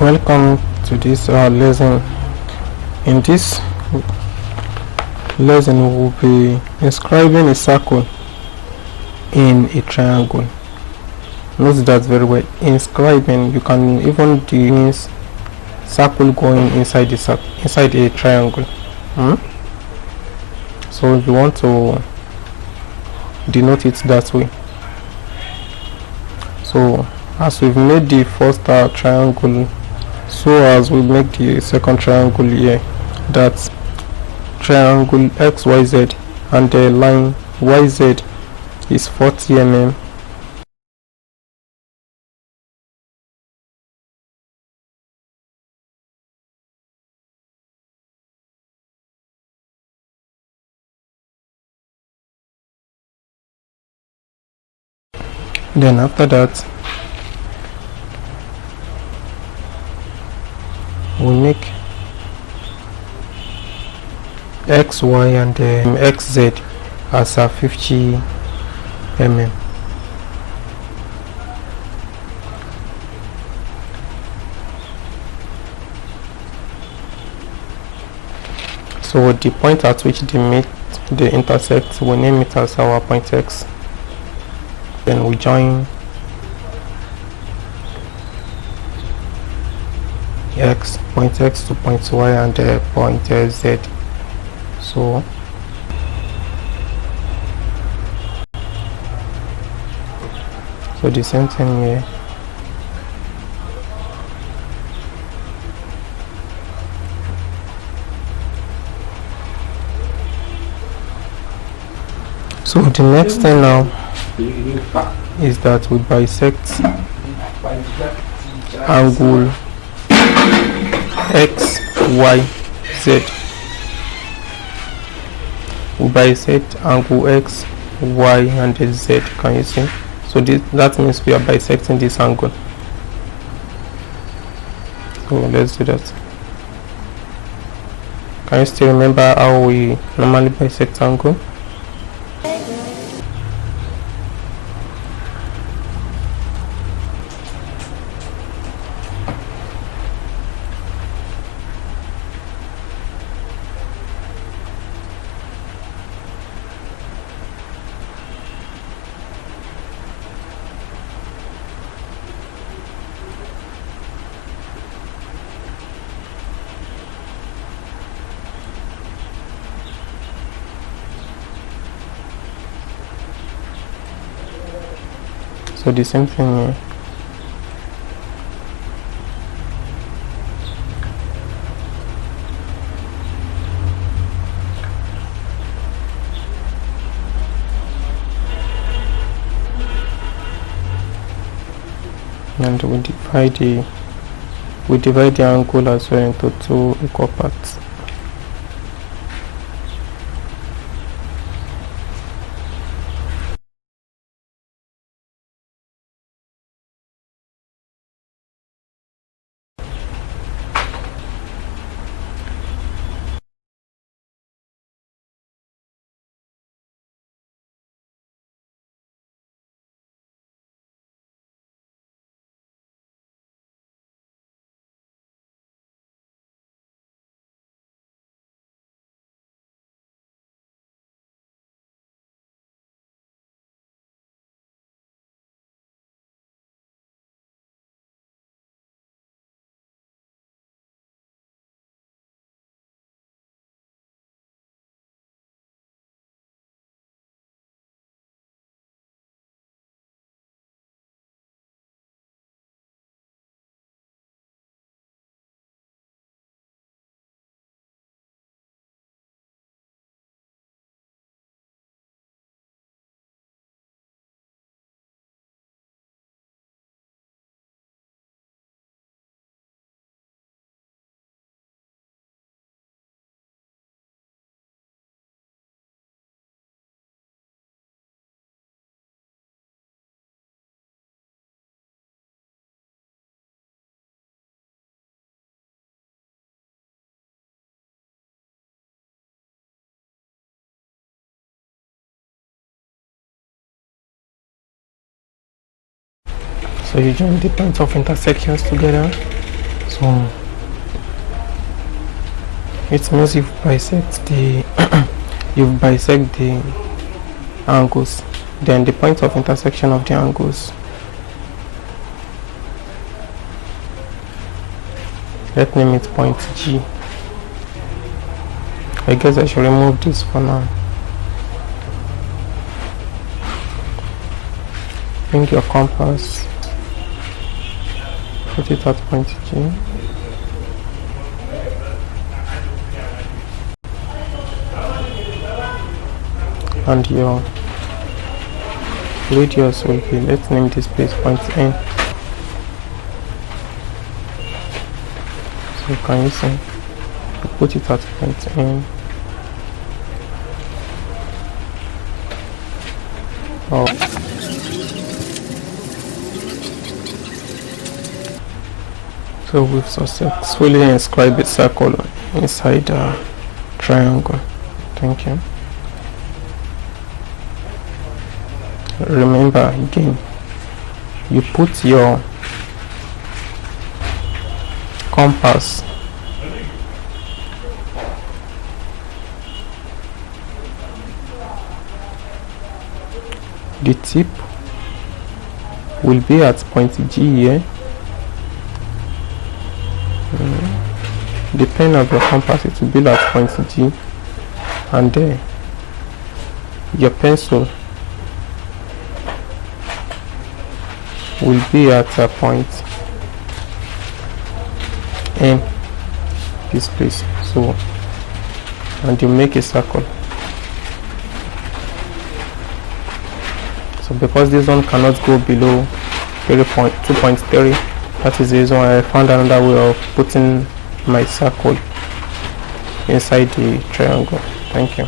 Welcome to this lesson. In this lesson we will be inscribing a circle in a triangle. Note that very well. Inscribing, you can even do circle going inside a triangle. So if you want to denote it that way. So as we've made the first triangle, so as we make the second triangle here, that triangle XYZ and the line YZ is 40 mm. Then after that, we make XY and XZ as 50 mm. So the point at which they intersect, we name it as our point X. Then we join point X to point Y and point Z. So the same thing here. So the next thing now is that we bisect angle XYZ. We bisect angle X, Y and Z. Can you see? So that means we are bisecting this angle. So let's do that. Can you still remember how we normally bisect angle? So the same thing here. And we divide the angle as well into two equal parts. So you join the points of intersections together. So So it means you've bisect the angles, then the point of intersection of the angles. Let's name it point G. I guess I should remove this for now. Bring your compass, put it at point G. And your radius will be, let's name this place point N. So can you see? You put it at point N. Oh. So we've successfully inscribed a circle inside a triangle. Thank you. Remember again, you put your compass the tip will be at point G here. The pen of your compass, it will be at point G, and there your pencil will be at a point in this place. So, and you make a circle. So because this one cannot go below 2.3, that is the reason why I found another way of putting my circle inside the triangle. Thank you.